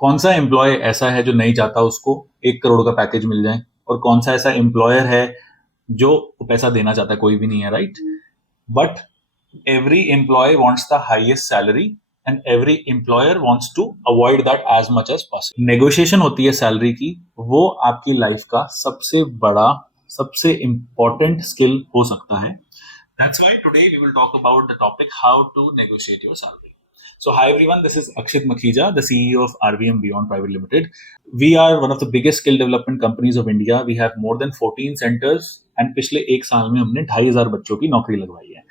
कौन सा एम्प्लॉय ऐसा है जो नहीं चाहता उसको 1 करोड़ का पैकेज मिल जाए, और कौन सा ऐसा एम्प्लॉयर है जो पैसा देना चाहता है? कोई भी नहीं है, right? But every employee wants the highest salary and every employer wants to avoid that as much as possible. Negotiation होती है सैलरी की, वो आपकी लाइफ का सबसे बड़ा, सबसे इंपॉर्टेंट स्किल हो सकता है. That's why today we will talk about the topic how to negotiate your salary. So hi everyone, this is Akshit Makhija, the CEO of RVM Beyond Private Limited. We are one of the biggest skill development companies of India. We have more than 14 centers and पिछले 1 साल में हमने 2,500 बच्चों की नौकरी लगवाई है.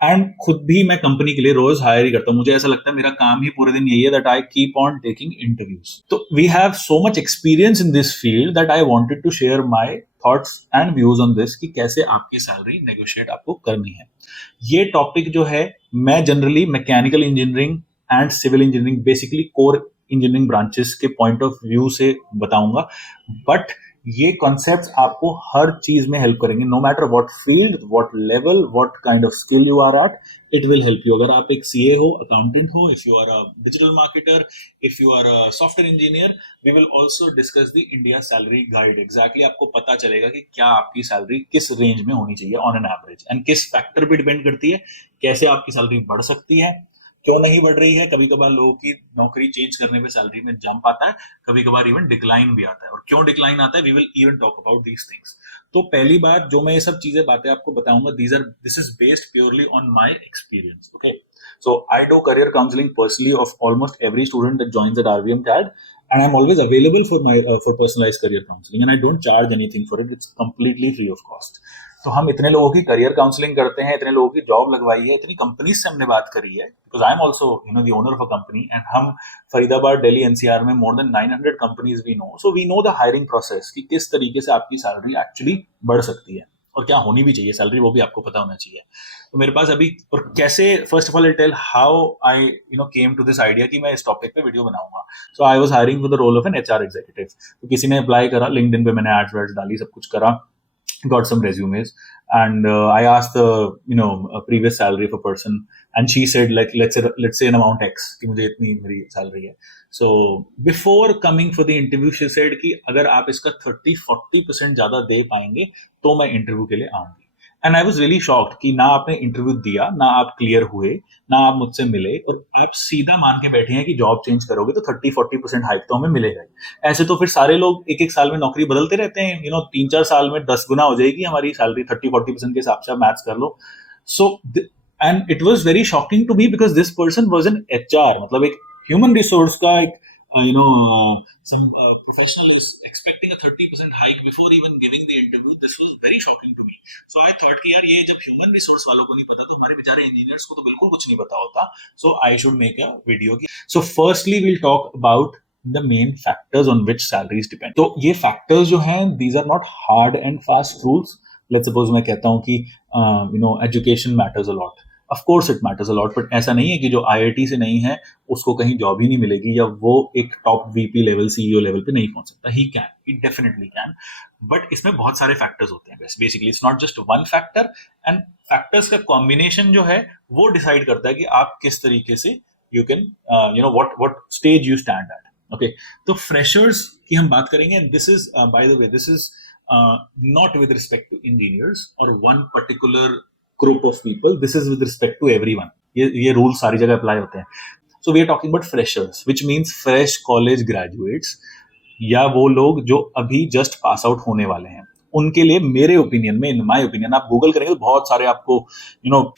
And खुद भी मैं कंपनी के लिए रोज हायर ही करता हूँ. मुझे ऐसा लगता है मेरा काम ही पूरे दिन यही है, that I keep on taking interviews. तो we have so much experience in this field that I wanted to share my thoughts and views on this, कि कैसे आपकी सैलरी नेगोशिएट आपको करनी है. ये टॉपिक जो है, मैं generally mechanical engineering and civil engineering, basically core engineering branches के पॉइंट ऑफ व्यू से बताऊंगा. बट ये कॉन्सेप्ट्स आपको हर चीज में हेल्प करेंगे, no matter what field, what level, what kind of skill you are at, it will help you. अगर आप एक सीए हो, अकाउंटेंट हो, if you are a digital marketer, if you are a software engineer, we will also discuss the India salary guide. Exactly आपको पता चलेगा कि क्या आपकी सैलरी किस रेंज में होनी चाहिए ऑन एन एवरेज, एंड किस फैक्टर पे डिपेंड करती है, कैसे आपकी सैलरी बढ़ सकती है, क्यों नहीं बढ़ रही है. कभी कभार लोगों की नौकरी चेंज करने पे सैलरी में जंप आता है, कभी कभार इवन डिक्लाइन भी आता है, और क्यों डिक्लाइन आता है, we will even talk about these things. तो पहली बात जो मैं ये सब चीजें बातें आपको बताऊंगा, this is based purely on my experience. Okay, so I do career counseling personally of almost every student that joins at RVM CAD, and I'm always available for my for personalized career counseling, and I don't charge anything for it. It's completely free of cost. तो हम इतने लोगों की career counselling करते हैं, इतने लोगों की जॉब लगवाई है, इतनी कंपनीज से हमने बात करी है, because I am also the owner of a company, and हम फरीदाबाद, दिल्ली, एनसीआर में more than 900 companies we know. So we know the hiring process, कि किस तरीके से आपकी सैलरी एक्चुअली बढ़ सकती है, और क्या होनी भी चाहिए सैलरी, वो भी आपको पता होना चाहिए. तो मेरे पास अभी, और कैसे, first of all I tell how I came to this idea कि मैं इस टॉपिक पे वीडियो बनाऊंगा. So I was hiring for the role of an HR executive. तो किसी ने अप्लाई करा, लिंक्डइन पे मैंने एड्स डाली, सब कुछ करा, got some resumes, and I asked the a previous salary of a person, and she said, like, let's say an amount X, कि मुझे इतनी मेरी salary है. So before coming for the interview, she said कि अगर आप इसका 30-40% ज्यादा दे पाएंगे तो मैं इंटरव्यू के लिए आऊंगी. And I was really shocked कि ना आपने इंटरव्यू दिया, ना आप क्लियर हुए, ना आप मुझसे मिले, और आप सीधा मान के बैठे हैं कि जॉब चेंज करोगे तो 30-40% हाइक तो हमें मिलेगा ही. ऐसे तो फिर सारे लोग एक एक साल में नौकरी बदलते रहते हैं, 3-4 साल में 10 गुना हो जाएगी हमारी सैलरी 30-40% के हिसाब से, आप मैथ्स कर लो. So and it was very shocking to me, because this person was an HR, मतलब एक ह्यूमन रिसोर्स का एक some professional is expecting a 30% hike before even giving the interview. This was very shocking to me. So I thought कि यार, ये जब human resource वालों को नहीं पता, तो हमारे बेचारे engineers को तो बिल्कुल कुछ नहीं पता होता. So I should make a video. So firstly we'll talk about the main factors on which salaries depend. तो ये factors जो हैं, these are not hard and fast rules. Let's suppose मैं कहता हूँ कि education matters a lot. Of course it matters a lot, but ऐसा नहीं है कि जो IIT से नहीं है उसको कहीं जॉब ही नहीं मिलेगी, या वो एक top VP level, CEO level पे नहीं पहुंच सकता. he definitely can, बट इसमें बहुत सारे फैक्टर्स होते हैं. Basically it's not just one factor, and factors का कॉम्बिनेशन जो है वो डिसाइड करता है कि आप किस तरीके से you can what stage you stand at. Okay, तो फ्रेशर्स की हम बात करेंगे, and this is by the way, this is not with respect to engineers और one particular group of people. This is with respect to everyone. ये rules सारी जगह apply होते हैं. So we are talking about freshers, which means fresh college graduates, या वो लोग जो अभी just pass out होने वाले हैं. उनके लिए मेरे ओपिनियन में, इन माय ओपिनियन, आप गूगल करेंगे तो बहुत सारे आपको,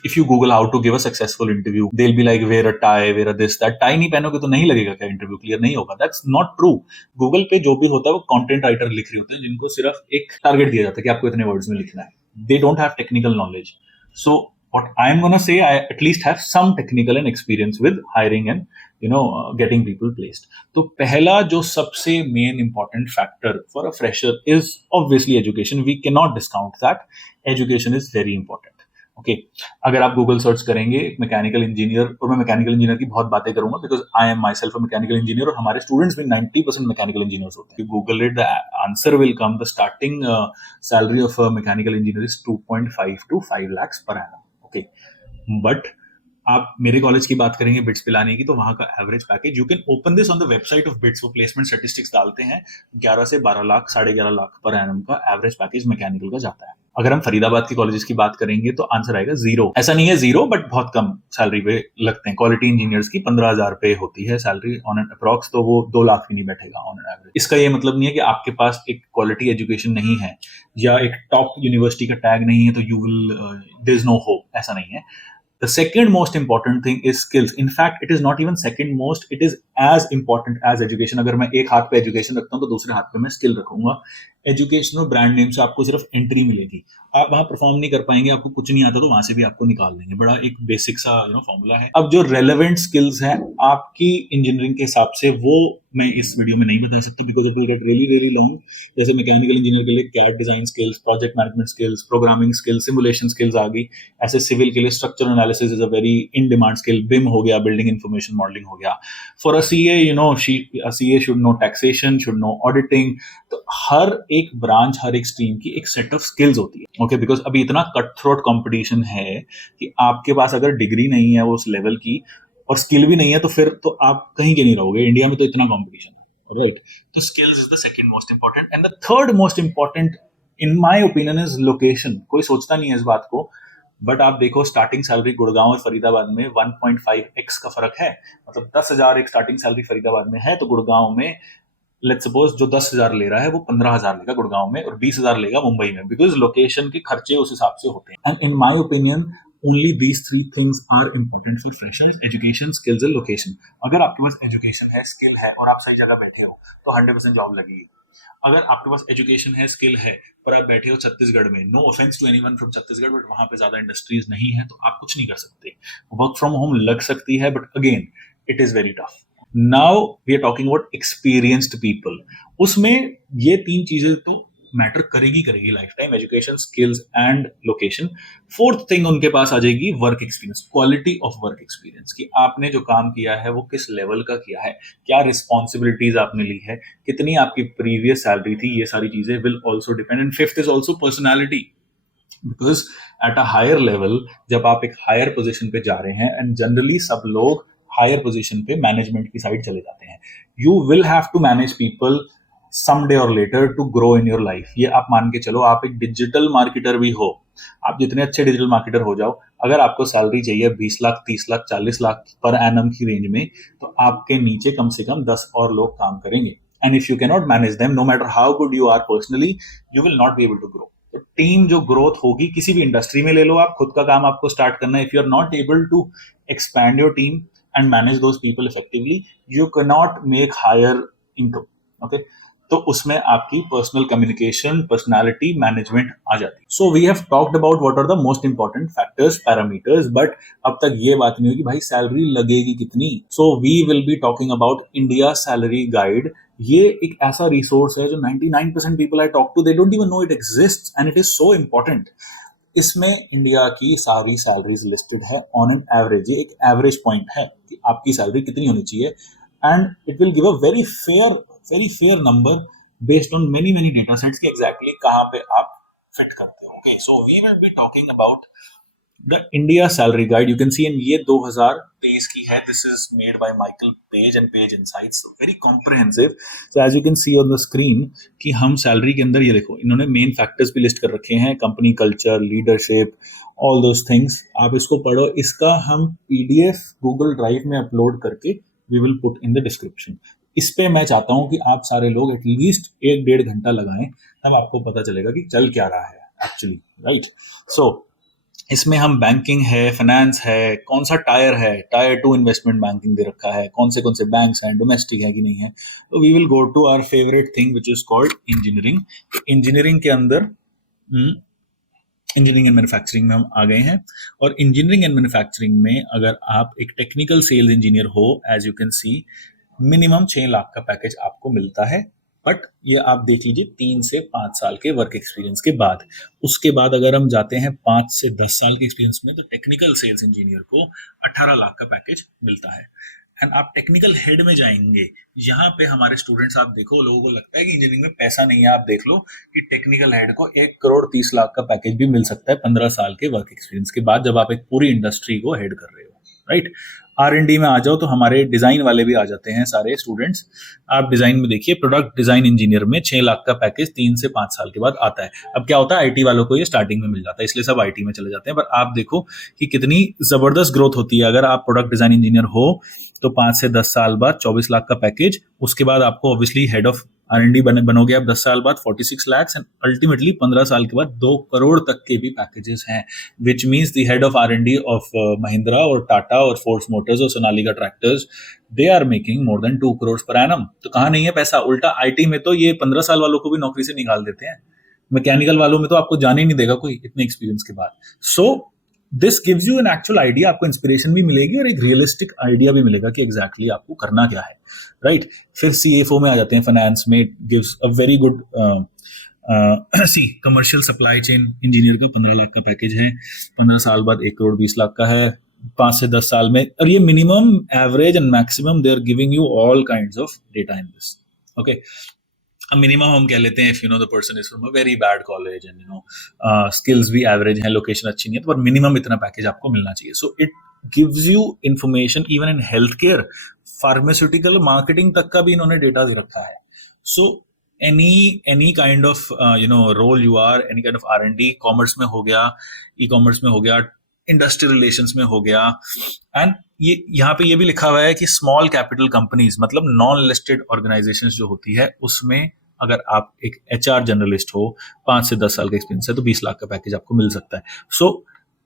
if you google how to give a successful interview, they will be like wear a tie, wear a this that. Tie नहीं पहनोगे तो नहीं लगेगा क्या इंटरव्यू क्लियर नहीं होगा? That's not true. गूगल पे जो भी होता है वो कंटेंट राइटर लिख रहे होते हैं, जिनको सिर्फ एक टारगेट दिया जाता है कि आपको इतने वर्ड्स में लिखना है. They don't have technical knowledge. So what I'm going to say, I at least have some technical and experience with hiring and getting people placed. तो पहला जो सबसे main important factor for a fresher is obviously education. We cannot discount that. Education is very important. Okay, अगर आप Google search करेंगे mechanical engineer, और मैं mechanical engineer की बहुत बातें करूंगा because I am my self a mechanical engineer, और हमारे स्टूडेंट्स भी 90% मैकेनिकल इंजीनियर्स होते हैं. Google it, the answer will come. The starting salary of a mechanical engineer is 2.5 to 5 lakhs per annum. Okay, but आप मेरे college की बात करेंगे बिट्स पिलानी की, तो वहां का average package, you can open this on the website of bits, वो प्लेसमेंट स्टैटिस्टिक्स डालते हैं, 11 से 12 लाख, 11.5 लाख पर एनम का एवरेज पैकेज मैकेनिकल का जाता है। अगर हम फरीदाबाद की कॉलेजेस की बात करेंगे तो आंसर आएगा जीरो। ऐसा नहीं है जीरो, बट बहुत कम सैलरी पे लगते हैं। क्वालिटी इंजीनियर्स की 15,000 पे होती है सैलरी ऑन एन अप्रॉक्स, तो वो 2 लाख भी नहीं बैठेगा ऑन एन एवरेज। इसका ये मतलब नहीं है कि आपके पास एक क्वालिटी एजुकेशन नहीं है या एक टॉप यूनिवर्सिटी का टैग नहीं है तो you will there is no hope, ऐसा नहीं है। The second most important thing is skills. In fact, it is not even second most, it is as important as education. अगर मैं एक हाथ पे एजुकेशन रखता हूं तो दूसरे हाथ पे मैं स्किल रखूंगा। एजुकेशन और ब्रांड नेम से आपको सिर्फ एंट्री मिलेगी, आप वहां परफॉर्म नहीं कर पाएंगे, आपको कुछ नहीं आता तो वहां से भी आपको निकाल देंगे। बड़ा एक बेसिक सा फॉर्मूला है। अब जो रेलेवेंट स्किल्स हैं आपकी इंजीनियरिंग के हिसाब से, वो मैं इस वीडियो में नहीं बता सकती because it will get really really long. जैसे मैकेनिकल इंजीनियर के लिए CAD design skills, project management skills, programming skills, simulation skills आ गई। ऐसे सिविल के लिए structure analysis is a very in demand skill, BIM हो गया, बिल्डिंग इंफॉर्मेशन मॉडलिंग हो गया। For a CA, CA should know taxation, should know auditing. तो हर एक ब्रांच, हर एक स्ट्रीम की एक सेट ऑफ स्किल्स होती है। ओके, बिकॉज अभी इतना कट थ्रोट कॉम्पिटिशन है कि आपके पास अगर डिग्री नहीं है उस लेवल की और स्किल भी नहीं है तो फिर तो आप कहीं के नहीं रहोगे। इंडिया में तो इतना कॉम्पिटिशन है, राइट? तो skills is the second most important, and the third most important in my opinion is location. कोई सोचता नहीं है इस बात को, बट आप देखो स्टार्टिंग सैलरी गुड़गांव और फरीदाबाद में 1.5x का फर्क है। मतलब 10,000 एक स्टार्टिंग सैलरी फरीदाबाद में है, तो गुड़गांव में लेट्स सपोज जो 10,000 ले रहा है वो 15,000 लेगा गुड़गांव में और 20,000 लेगा मुंबई में, बिकॉज लोकेशन के खर्चे उस हिसाब से होते हैं। And in my opinion only these three things are important for freshers: education, skills and location. अगर आपके पास एजुकेशन है, स्किल है और आप सही जगह बैठे हो तो 100% जॉब लगेगी। अगर आपके पास एजुकेशन है, स्किल है पर आप बैठे हो छत्तीसगढ़ में, no offence to anyone from Chhattisgarh, but वहां पे ज्यादा इंडस्ट्रीज नहीं है, तो आप कुछ नहीं कर सकते। वर्क फ्रॉम होम लग सकती है, but again it is very tough. Now we are talking about experienced people. उसमें ये तीन चीजें तो मैटर करेगी lifetime: education, skills and location. Fourth thing उनके पास आ जाएगी work experience, quality of work experience, कि आपने जो काम किया है वो किस लेवल का किया है, क्या रिस्पॉन्सिबिलिटीज आपने ली है, कितनी आपकी प्रीवियस सैलरी थी, ये सारी चीजें will also depend. And fifth is also personality, because at a higher level जब आप एक हायर पोजिशन पे जा रहे हैं, एंड जनरली सब लोग हायर पोजीशन पे मैनेजमेंट की साइड चले जाते हैं, you will have to manage people someday और later to grow in your life. ये आप मान के चलो, आप एक डिजिटल मार्केटर भी हो, आप जितने अच्छे डिजिटल मार्केटर हो जाओ, अगर आपको सैलरी चाहिए 20 लाख, 30 लाख, 40 लाख पर एनम की रेंज में, तो आपके नीचे कम से कम 10 और लोग काम करेंगे। And if you can not manage them, no matter how good you are personally, you will not be able to grow. तो टीम जो ग्रोथ होगी, किसी भी इंडस्ट्री में ले लो आप, खुद का काम आपको स्टार्ट करना है, if you are not able to expand your team and manage those people effectively, you cannot make higher income. Okay, तो उसमें आपकी पर्सनल कम्युनिकेशन, पर्सनालिटी मैनेजमेंट आ जाती है। So we have talked about what are the most important factors, parameters, but अब तक ये बात नहीं हुई कि भाई सैलरी लगेगी कितनी। So we will be talking about India salary guide. ये एक ऐसा रिसोर्स है जो 99% people I talk to, they don't even know it exists, and it is so important. इसमें इंडिया की सारी सैलरीज लिस्टेड है ऑन एन एवरेज। ये एक एवरेज पॉइंट है कि आपकी सैलरी कितनी होनी चाहिए, and it will give a very fair number based on many data sets कि एग्जैक्टली कहाँ पे आप फिट करते हो। Okay, so we will be talking about the India salary guide. You can see, and ये 2023 की है। This is made by Michael Page and Page Insights, very comprehensive. So as you can see on the screen कि हम salary के अंदर, ये देखो इन्होंने मेन फैक्टर्स भी लिस्ट कर रखे हैं: company culture, leadership, all those things. आप इसको पढ़ो। इसका हम पीडीएफ गूगल ड्राइव में अपलोड करके we will put in the description. इस पे मैं चाहता हूं कि आप सारे लोग एटलीस्ट 1-1.5 घंटा लगाएं, तब आपको पता चलेगा कि चल क्या रहा है एक्चुअली, राइट? सो इसमें हम बैंकिंग है, फाइनेंस है, कौन सा टायर है, टायर 2 इन्वेस्टमेंट बैंकिंग दे रखा है, कौन से बैंक्स हैं, डोमेस्टिक है कि नहीं है। तो we will go to our favourite thing which is called engineering. Engineering के अंदर इंजीनियरिंग एंड मैन्युफैक्चरिंग में हम आ गए हैं, और इंजीनियरिंग एंड मैन्युफैक्चरिंग में अगर आप एक टेक्निकल सेल्स इंजीनियर हो, as you can see, minimum 6 lakh का पैकेज आपको मिलता है। बट ये आप देख लीजिए 3 से 5 साल के वर्क एक्सपीरियंस के बाद। उसके बाद अगर हम जाते हैं 5 से 10 साल के एक्सपीरियंस में, तो टेक्निकल सेल्स इंजीनियर को 18 लाख का पैकेज मिलता है। एंड आप टेक्निकल हेड में जाएंगे, यहाँ पे हमारे स्टूडेंट्स, आप देखो, लोगों को लगता है कि इंजीनियरिंग में पैसा नहीं है। आप देख लो कि टेक्निकल हेड को 1,30,00,000 का पैकेज भी मिल सकता है 15 साल के वर्क एक्सपीरियंस के बाद, जब आप एक पूरी इंडस्ट्री को हेड कर रहे हो। राइट। R&D में आ जाओ तो हमारे डिजाइन वाले भी आ जाते हैं सारे स्टूडेंट्स। आप डिजाइन में देखिए, प्रोडक्ट डिजाइन इंजीनियर में 6 लाख का पैकेज 3 से 5 साल के बाद आता है। अब क्या होता है, आईटी वालों को ये स्टार्टिंग में मिल जाता है, इसलिए सब आईटी में चले जाते हैं। पर आप देखो कि कितनी जबरदस्त ग्रोथ होती है। अगर आप प्रोडक्ट डिजाइन इंजीनियर हो तो 5 से 10 साल बाद 24 लाख का पैकेज, उसके बाद आपको ऑब्वियसली हेड ऑफ R&D बनोगे आप 10 साल बाद 46 lakhs, एंड अल्टीमेटली 15 साल के बाद 2 करोड़ तक के भी पैकेजेस हैं। Which means the head of R&D of Mahindra और टाटा और फोर्स मोटर्स और Sonalika tractors, they are making more than 2 crore per annum. तो कहाँ नहीं है पैसा। उल्टा आईटी में तो ये 15 साल वालों को भी नौकरी से निकाल देते हैं। मैकेनिकल वालों में तो आपको जाने ही नहीं देगा कोई इतने एक्सपीरियंस के बाद। So this gives you an actual idea, आपको इंस्पिरेशन भी मिलेगी और एक रियलिस्टिक आइडिया भी मिलेगा कि एग्जैक्टली आपको करना क्या है, राइट। फिर CFO में आ जाते हैं, फाइनेंस में gives a very good see commercial supply chain engineer का 15 लाख का पैकेज है, 15 साल बाद 1 करोड़ 20 लाख का है, 5 से 10 साल में। और ये minimum, average and maximum they are giving you all kinds of data in this, okay. Minimum हम कह लेते हैं, if you know the person is from a very bad college and skills भी एवरेज है, लोकेशन अच्छी नहीं है, तो पर मिनिमम इतना पैकेज आपको मिलना चाहिए। So it gives you information even in health care, pharmaceutical, marketing तक का भी इन्होंने डेटा दे रखा है। So any kind of role you are, any kind of R&D, commerce में हो गया, ई-कॉमर्स में हो गया, इंडस्ट्रियल रिलेशंस में हो गया, एंड ये यहाँ पे ये भी लिखा हुआ है कि स्मॉल कैपिटल कंपनीज, मतलब नॉन लिस्टेड ऑर्गेनाइजेशंस जो होती है, उसमें अगर आप एक HR जनरलिस्ट हो, 5 से 10 साल का एक्सपीरियंस है, तो 20 लाख का पैकेज आपको मिल सकता है। सो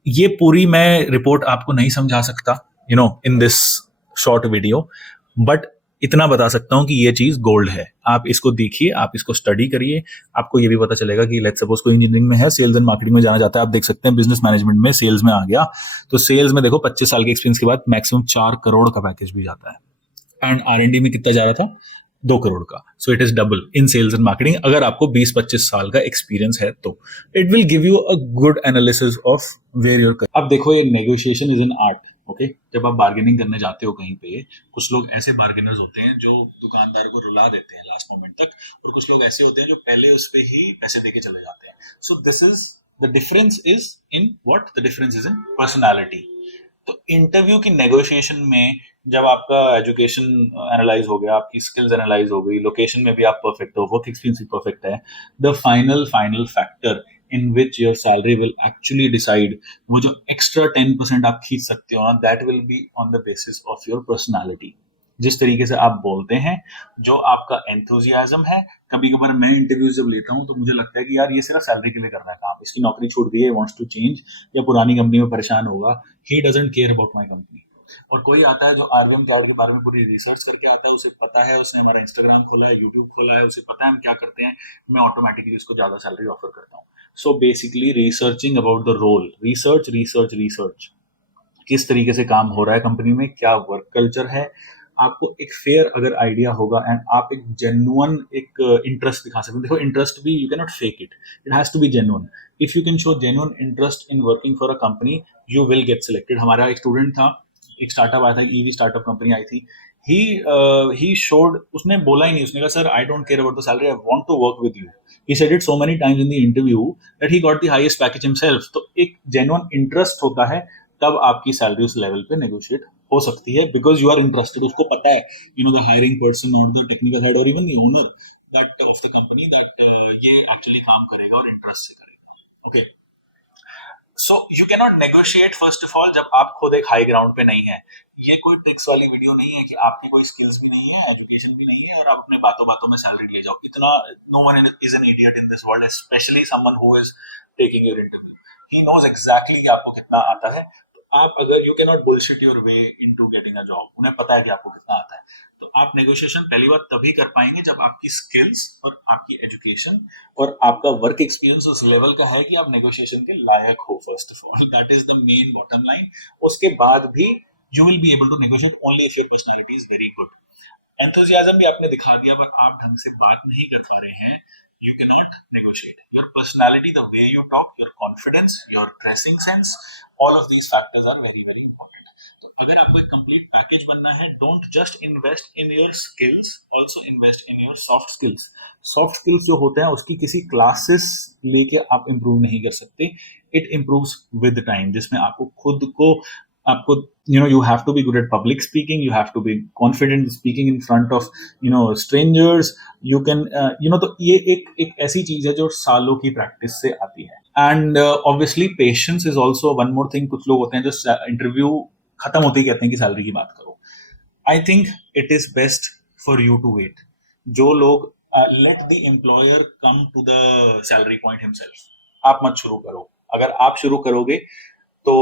ये पूरी मैं रिपोर्ट आपको नहीं समझा सकता in this short video, but इतना बता सकता हूं कि ये चीज गोल्ड है। आप इसको देखिए, आप इसको स्टडी करिए, आपको ये भी पता चलेगा कि लेट्स सपोज कोई इंजीनियरिंग में है, सेल्स एंड मार्केटिंग में जाना चाहता है, आप देख सकते हैं बिजनेस मैनेजमेंट में सेल्स में आ गया, तो सेल्स में देखो 25 साल के एक्सपीरियंस के बाद मैक्सिमम 4 करोड़ का पैकेज भी जाता है, एंड R&D में कितना जा रहा था, 2 करोड़ का। So it is double in sales and marketing, अगर आपको 20-25 साल का एक्सपीरियंस है तो it will give you a good analysis of where your. अब देखो, ये negotiation is an art, okay. जब आप बार्गेनिंग करने जाते हो कहीं पे, कुछ लोग ऐसे बार्गेनर्स होते हैं जो दुकानदार को रुला देते हैं लास्ट मोमेंट तक, और कुछ लोग ऐसे होते हैं जो पहले उस पे ही पैसे देके चले जाते हैं। So this is the difference is in what, the difference is in personality. तो इंटरव्यू की नेगोशिएशन में जब आपका एजुकेशन एनालाइज हो गया, आपकी स्किल्स एनालाइज हो गई, लोकेशन में भी आप परफेक्ट हो, वर्क एक्सपीरियंस भी परफेक्ट है, the final factor in which your salary will actually decide, वो जो एक्स्ट्रा 10% आप खींच सकते हो ना, that will be on the basis of your personality. जिस तरीके से आप बोलते हैं, जो आपका एंथुजियाज्म है। कभी कभार मैं इंटरव्यू जब लेता हूँ तो मुझे लगता है कि यार ये सिर्फ सैलरी के लिए कर रहा है काम, इसकी नौकरी छूट गई है, वांट्स टू चेंज, या पुरानी कंपनी में परेशान होगा, he doesn't care about my company. और कोई आता है जो आरवीएम क्लाउड के बारे में पूरी रिसर्च करके आता है, उसे पता है, उसने हमारा इंस्टाग्राम खोला है, यूट्यूब खोला है, उसे पता है हम क्या करते हैं, मैं ऑटोमेटिकली उसको ज्यादा सैलरी ऑफर करता हूँ। So basically researching about the role, research research research, किस तरीके से काम हो रहा है कंपनी में, क्या वर्क कल्चर है, आपको एक फेयर अगर आइडिया होगा, एंड आप एक जेन्युइन एक इंटरेस्ट दिखा सकते हैं। देखो, इंटरेस्ट भी you can not fake it, it has to be genuine. If you can show genuine interest in working for a company, you will get selected. हमारा एक स्टूडेंट था, एक स्टार्टअप आया था, ईवी स्टार्टअप कंपनी आई थी, he showed, उसने बोला ही नहीं, उसने कहा sir I don't care about the salary, I want to work with you. He said it so many times in the interview that he got the highest package himself. तो एक genuine interest होता है, तब आपकी salary उस level पे negotiate हो सकती है, बिकॉज यू आर इंटरेस्टेड। उसको पता है, द हायरिंग पर्सन और द टेक्निकल हेड और even the owner that of the company, that ये एक्चुअली काम करेगा और इंटरेस्ट से करेगा, okay. So you can not negotiate first of all जब आप खुद एक हाई ग्राउंड पे नहीं है। ये कोई ट्रिक्स वाली वीडियो नहीं है कि आपकी कोई स्किल्स भी नहीं है, एजुकेशन भी नहीं है, और आप अपने बातों बातों में सैलरी ले जाओ। इतना, no one is an idiot in this world, specially someone who is taking your interview. He knows exactly कि आपको कितना आता है। तो आप अगर, you can not bullshit your way into getting a job, उन्हें पता है कि आपको कितना आता है। तो आप नेगोशिएशन पहली बार तभी कर पाएंगे जब आपकी स्किल्स और आपकी एजुकेशन और आपका वर्क एक्सपीरियंस उस लेवल का है कि आप नेगोशिएशन के लायक हो। First of all, that is the main bottom line. उसके बाद भी you will be able to negotiate only if your personality is very good. Enthusiasm भी आपने दिखा दिया, बट आप ढंग से बात नहीं कर पा रहे हैं, you cannot negotiate. Your personality, the way you talk, your confidence, your dressing sense, all of these factors are very very important. तो अगर आपको एक complete package बनना है, don't just invest in your skills, also invest in your soft skills. Soft skills जो होते हैं उसकी किसी classes लेके आप improve नहीं कर सकते. It improves with time, जिसमें आपको खुद को आपको you have to be good at public speaking, you have to be confident speaking in front of strangers. You can तो ये एक ऐसी चीज है जो सालों की प्रैक्टिस से आती है. And obviously patience is also one more thing. कुछ लोग होते हैं जो इंटरव्यू खत्म होते ही कहते हैं कि सैलरी की बात करो. I think it is best for you to wait. जो लोग let the employer come to the salary point himself. आप मत शुरू करो. अगर आप शुरू करोगे तो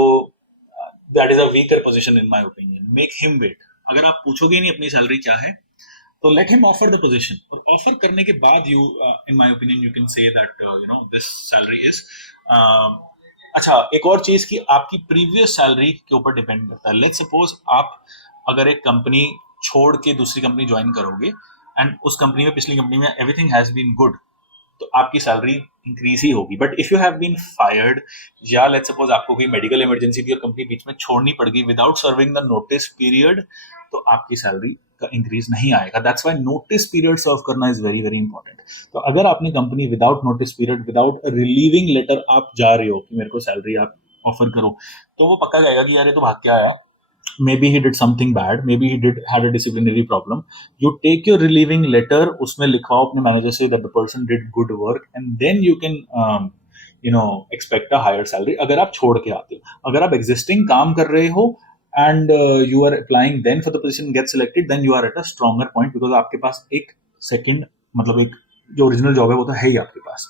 that is a weaker position in my opinion. Make him wait. अगर आप पूछोगे नहीं अपनी सैलरी क्या है तो let him offer the position. और ऑफर करने के बाद you in my opinion you can say that this salary is. अच्छा, एक और चीज कि आपकी प्रीवियस सैलरी के ऊपर डिपेंड करता है. लेट्स सपोज आप अगर एक कंपनी छोड़ के दूसरी कंपनी ज्वाइन करोगे एंड उस कंपनी में पिछली कंपनी में एवरीथिंग हैज बीन गुड तो आपकी सैलरी इंक्रीज ही होगी. But if you have been fired या लेट्स सपोज आपको कोई मेडिकल इमरजेंसी थी और कंपनी बीच में छोड़नी पड़ गई without serving the notice period तो आपकी सैलरी का इंक्रीज नहीं आएगा. That's why notice period serve करना इज वेरी वेरी इंपॉर्टेंट. तो अगर आपने company without notice period without relieving letter आप जा रहे हो कि मेरे को सैलरी आप ऑफर करो तो वो पक्का जाएगा कि यार ये तो भाग के आया. Maybe he did something bad, maybe he had a disciplinary problem. You take your relieving letter, उसमें लिखवाओ अपने मैनेजर से that the person did good work and then you can expect a higher salary. अगर आप छोड़ के आते हो. अगर आप existing काम कर रहे हो and you are applying then for the position get selected, then you are at a stronger point because आपके पास एक second मतलब एक जो ओरिजिनल जॉब है वो तो है ही आपके पास.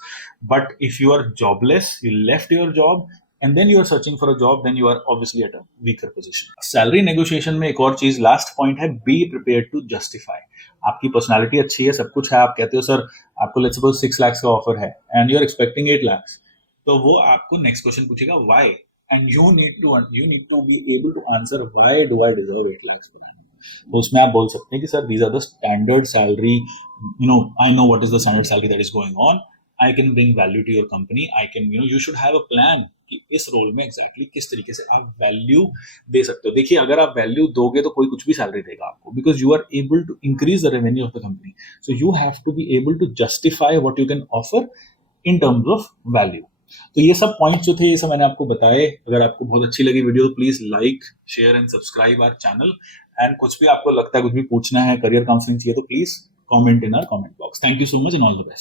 But if you are jobless, you left your job and then you are searching for a job, then you are obviously at a weaker position. Salary negotiation में एक और चीज लास्ट पॉइंट है, be prepared to justify. आपकी personality अच्छी है, सब कुछ है, आप कहते हो सर आपको लेट्स सपोज 6 लाख का ऑफर है and you are expecting 8 lakh तो वो आपको नेक्स्ट क्वेश्चन पूछेगा why and you need to be able to answer why do I deserve 8 lakh. तो उसमें आप बोल सकते हैं कि sir these are the standard salary, I know what is the standard salary that is going on. I can bring value to your company. I can you should have a plan कि इस role में exactly किस तरीके से आप value दे सकते हो. देखिए अगर आप वैल्यू दोगे तो कोई कुछ भी सैलरी देगा आपको because you are able to increase the revenue of the company. So you have to be able to justify what you can offer in terms of value. तो ये सब पॉइंट्स जो थे ये सब मैंने आपको बताए. अगर आपको बहुत अच्छी लगी वीडियो तो please like share and subscribe our channel. And कुछ भी आपको लगता है कुछ भी पूछना है करियर काउंसलिंग चाहिए तो please comment in our comment box. Thank you so much and all the best.